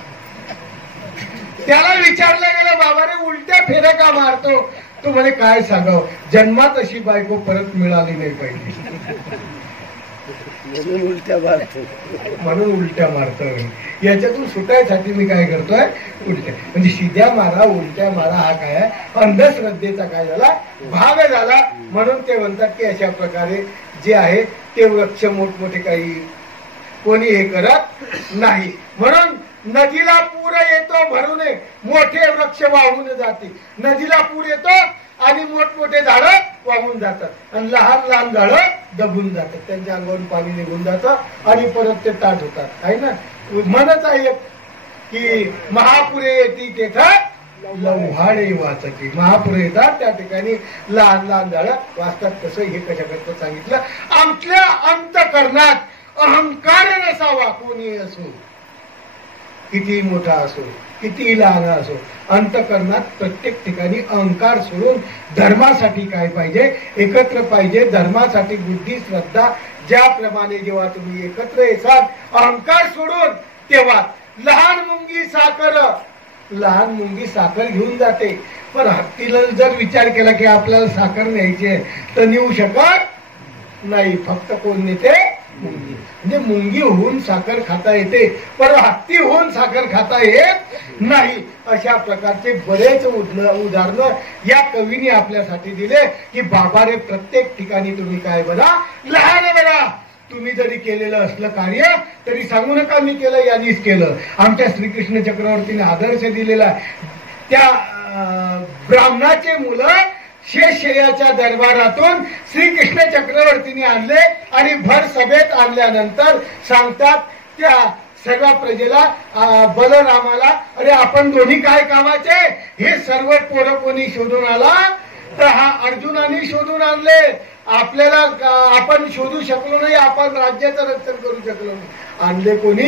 त्याला विचारलं गेलं, बाबा रे उलट्या फेऱ्या का मारतो? तो म्हणे काय सांगावं, जन्मात अशी बायको परत मिळाली नाही पाहिजे म्हणून उलट्या मारतोय. याच्यातून सुटायसाठी मी काय करतोय? उलट्या. म्हणजे शिद्या मारा, उलट्या मारा हा काय आहे? अंधश्रद्धेचा काय झाला? भाग झाला. म्हणून ते म्हणतात की अशा प्रकारे जे आहे ते वृक्ष मोठमोठे काही कोणी हे करत नाही. म्हणून नदीला पूर येतो भरून, मोठे वृक्ष वाहून जाते. नदीला पूर येतो आणि मोठमोठे झाडं वाहून जातात आणि लहान लहान झाडं दबून जातात. त्यांच्या अंगावरून पाणी निघून जातं आणि परत ते ताट होतात. आहे ना, म्हणत आहे की महापुरे येते तेथं लव्हाडे वाचते. महापुरे येतात त्या ठिकाणी लहान लहान झाडं वाचतात. कसं हे कशाकरता सांगितलं? आपल्या अंतःकरणात अहंकार नसावा. कोणी असो, किती मोठा असो, किती लहान असो, अंतःकरणात प्रत्येक ठिकाणी अहंकार सोडून धर्मासाठी काय पाहिजे? एकत्र पाहिजे. धर्मासाठी बुद्धी, श्रद्धा. ज्याप्रमाणे जेव्हा तुम्ही एकत्र येसाल अहंकार सोडून, तेव्हा लहान मुंगी साखर घेऊन जाते. पण हत्तीला जर विचार केला की आपल्याला साखर न्यायची आहे तर नेऊ शकत नाही. फक्त कोण नेते? मुंगी. म्हणजे मुंगी होऊन साखर खाता येते, पण हत्ती होऊन साखर खाता येत नाही. अशा प्रकारचे बरेच उदाहरणं या कवीने आपल्यासाठी दिले की बाबा रे प्रत्येक ठिकाणी तुम्ही काय बघा? लहान बघा. तुम्ही जरी केलेलं असलं कार्य तरी सांगू नका मी केलं, यांनीच केलं. आमच्या श्रीकृष्ण चक्रवर्तीने आदर्श दिलेला. त्या ब्राह्मणाचे मुलं शेषयाच्या दरबारातून श्रीकृष्ण चक्रवर्तीने आणले आणि भर सभेत आणल्यानंतर सांगतात त्या सर्व प्रजेला, बलरामाला, अरे आपण दोन्ही काय कामाचे? हे सर्व पोरं कोणी शोधून आला? तर हा अर्जुनाने शोधून आणले. आपल्याला आपण शोधू शकलो नाही, आपण राज्याचं रक्षण करू शकलो नाही. आणले कोणी?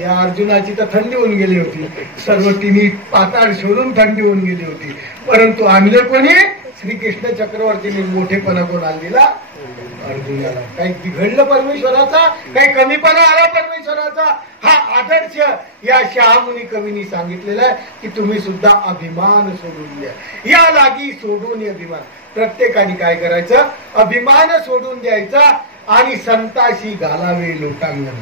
या अर्जुनाची तर थंडी होऊन गेली होती, सर्व तिन्ही पाताळ शोधून थंडी होऊन गेली होती. परंतु आणले कोणी? श्रीकृष्ण चक्रवर्तीने मोठेपणा कोण आणलेला? अर्जुनाला. काही बिघडलं परमेश्वराचा? काही कमीपणा आला परमेश्वराचा? हा आदर्श या शहामुनी कवींनी सांगितलेला आहे की तुम्ही सुद्धा अभिमान सोडून द्या. या लागी सोडून अभिमान. प्रत्येकाने काय करायचं? अभिमान सोडून द्यायचा आणि संताशी घालावे लोटांगण.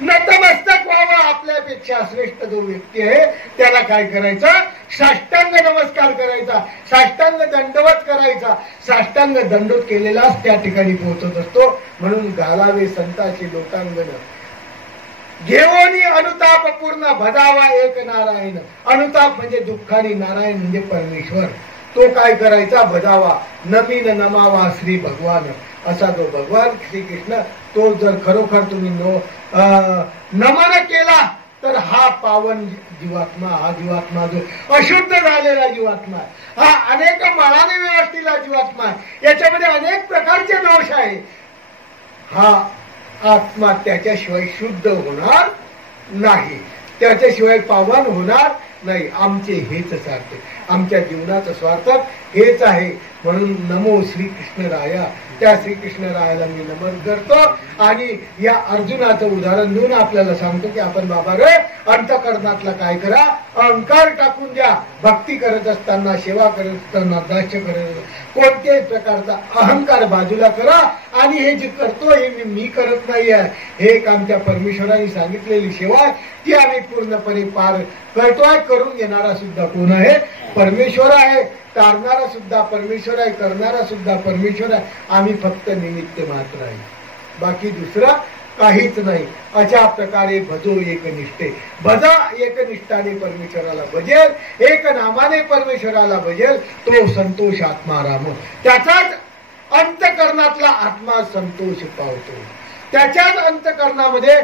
नतमस्तक व्हावं. आपल्यापेक्षा श्रेष्ठ जो व्यक्ती आहे त्याला काय करायचं? साष्टांग नमस्कार करायचा, साष्टांग दंडवत करायचा. साष्टांग दंडवत केलेलाच त्या ठिकाणी पोहोचत असतो. म्हणून घालावे संताशी लोटांगण. घेऊनी अनुताप पूर्ण भजावा एक नारायण. अनुताप म्हणजे दुःखानी, नारायण म्हणजे परमेश्वर. तो काय करायचा? भजावा, नमीन नमावा श्री भगवान. असा जो भगवान श्रीकृष्ण, तो जर खरोखर तुम्ही नमन केला तर हा पावन जीवात्मा, हा जीवात्मा जो अशुद्ध झालेला जीवात्मा आहे, हा अनेक मळाने व्यवस्थितला जीवात्मा आहे, याच्यामध्ये अनेक प्रकारचे दोष आहे. हा आत्मा त्याच्याशिवाय शुद्ध होणार नाही, त्याच्याशिवाय पावन होणार नाही. आमचे हेच स्वार्थ, आमच्या जीवनाचं स्वार्थ हेच आहे. म्हणून नमो श्रीकृष्ण राया. त्या श्रीकृष्ण रायाला मी नमन करतो. आणि या अर्जुनाचं उदाहरण देऊन आपल्याला सांगतो की आपण बाबा रे अंतःकरणातला काय करा? अहंकार टाकून द्या. भक्ती करत असताना, सेवा करत असताना, दास्य करत, कोणत्याही प्रकारचा अहंकार बाजूला करा. आणि हे जे करतो हे मी करत नाही आहे, हे एक आमच्या परमेश्वराने सांगितलेली सेवा आहे, ती आम्ही पूर्णपणे पार करतोय. करून घेणारा सुद्धा कोण आहे? परमेश्वर आहे. तारणारा सुद्धा परमेश्वर आहे, करणारा सुद्धा परमेश्वर आहे. आम्ही फक्त निमित्त मात्र आहे, बाकी दुसरा काहीच नाही. अशा प्रकारे भजो एकनिष्ठे. भजा एकनिष्ठाने परमेश्वराला भजेल, एक नामाने परमेश्वराला भजेल, तो संतोष आत्मा राम. त्याचाच अंतःकरणातला आत्मा संतोष पावतो. त्याच्याच अंतःकरणामध्ये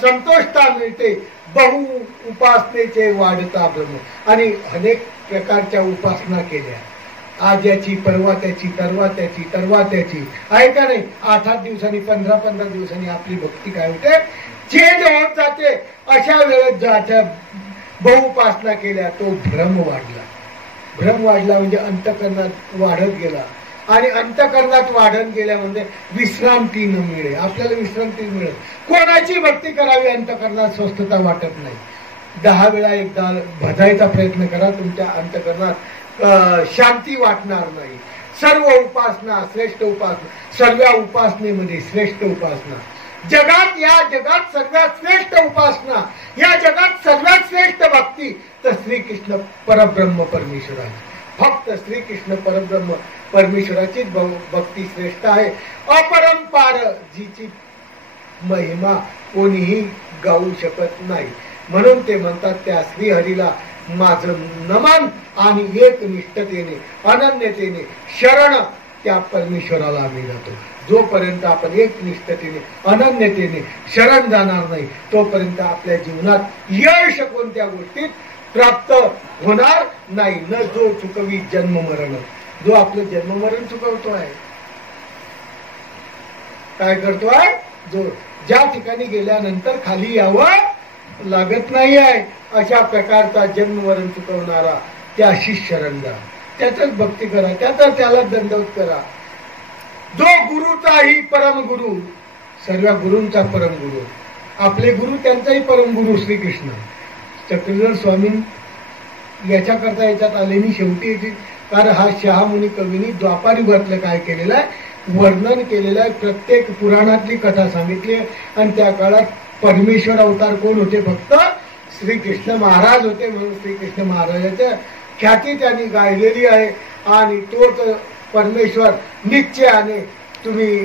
संतोषता मिळते. बहु उपासनेचे वाढता ब्रह्म. आणि अनेक प्रकारच्या उपासना केल्या, आज याची, परवा त्याची, तरवा त्याची, तरवा त्याची, आहे का नाही? 8-8 दिवसांनी, 15-15 दिवसांनी आपली भक्ती काय होते? चेंज होत जाते. अशा वेळेस ज्याच्या बहुउपासना केल्या तो भ्रम वाढला. भ्रम वाढला म्हणजे अंतःकरणात वाढत गेला. आणि अंतःकरणात वाढत गेल्यामध्ये विश्रांती न मिळे, आपल्याला विश्रांती मिळत. कोणाची भक्ती करावी अंतःकरणात स्वस्थता वाटत नाही. 10 वेळा एकदा भजायचा प्रयत्न करा, तुमच्या अंतःकरणात शांती वाटणार नाही. सर्व उपासना श्रेष्ठ उपासना, सर्व उपासनेमध्ये श्रेष्ठ उपासना जगात, या जगात सर्वात श्रेष्ठ उपासना, या जगात सर्वात श्रेष्ठ भक्ती तर श्रीकृष्ण परब्रह्म परमेश्वराची. फक्त श्रीकृष्ण परब्रह्म परमेश्वराचीच भक्ती श्रेष्ठ आहे. अपरंपार, जिची महिमा कोणीही गाऊ शकत नाही. म्हणून ते म्हणतात त्या श्रीहरीला माझं नमन. आणि एकनिष्ठतेने, अनन्यतेने शरण त्या परमेश्वराला आम्ही जातो. जोपर्यंत आपण एकनिष्ठतेने, अनन्यतेने शरण जाणार नाही तोपर्यंत आपल्या जीवनात यश कोणत्या गोष्टीत प्राप्त होणार नाही. न जो चुकवी जन्म मरण, जो आपलं जन्म मरण चुकवतो आहे, काय करतो आहे? जो ज्या ठिकाणी गेल्यानंतर खाली यावं लागत नाही आहे, अशा प्रकारचा जन्म मरण चुकवणारा त्याशी शरण जा, त्याचाच भक्ती करा, त्याला दंडवत करा. जो गुरुचाही परमगुरु, सर्व गुरूंचा परमगुरु, आपले गुरु त्यांचाही परमगुरु श्रीकृष्ण. चक्रधर स्वामी याच्याकरता याच्यात आले नाही शेवटी येते. कारण हा शहामुनी कवींनी द्वापारी वर्तलं काय केलेलं आहे? वर्णन केलेलं आहे. प्रत्येक पुराणातली कथा सांगितली आहे. आणि त्या काळात परमेश्वर अवतार कोण होते? फक्त श्रीकृष्ण महाराज होते. म्हणून श्रीकृष्ण महाराजाच्या ख्याती त्यांनी गायलेली आहे. आणि तोच परमेश्वर निश्चयाने तुम्ही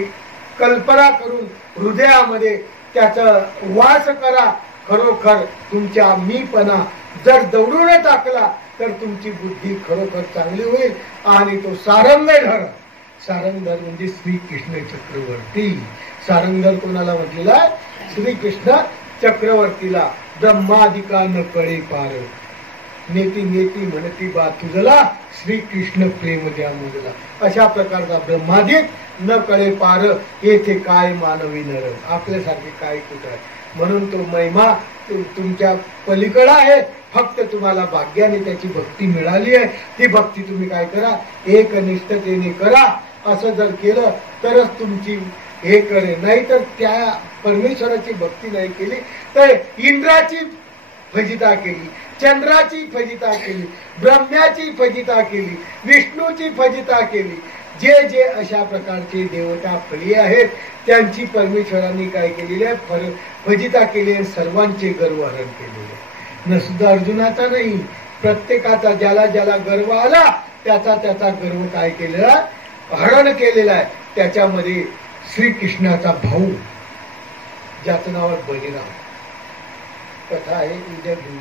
कल्पना करून हृदयामध्ये त्याचा वास करा. खरोखर तुमच्या मीपणा जर दौडून टाकला तर तुमची बुद्धी खरोखर चांगली होईल. आणि तो सारंगधर, सारंगधर म्हणजे श्रीकृष्ण चक्रवर्ती. सारंगधर कोणाला म्हटलेला? श्रीकृष्ण चक्रवर्तीला. ब्रह्मादिका न कळे पार. नेती नेती म्हणती बा तुझला श्री कृष्ण प्रेम द्या मुजला. अशा प्रकारचा ब्रह्मादिक न कळे पार येथे काय मानवी नर. आपल्यासारखे काय कुठं आहे. म्हणून तो महिमा तुमच्या पलीकडे आहे. फक्त तुम्हाला भाग्याने त्याची भक्ती मिळाली आहे. ती भक्ती तुम्ही काय करा, एकनिष्ठतेने करा. असं जर केलं तरच तुमची हे करे. नाही तर त्या परमेश्वराची भक्ती नाही केली तर इंद्राची फजिता केली, चंद्राची फजिता केली, ब्रह्म्याची फजिता केली, विष्णूची फजिता केली. जे जे अशा प्रकारचे देवता फळी आहेत त्यांची परमेश्वरांनी काय केलेली आहे, फजिता केली आहे. सर्वांचे गर्वहरण केलेले न सुद्धा अर्जुनाचा नाही, प्रत्येकाचा ज्याला ज्याला गर्व आला त्याचा त्याचा गर्व काय केलेला, हरण केलेला आहे. त्याच्यामध्ये श्रीकृष्णाचा भाऊ ज्याचं नाव बलिराम कथा आहे, उद्या घेऊ.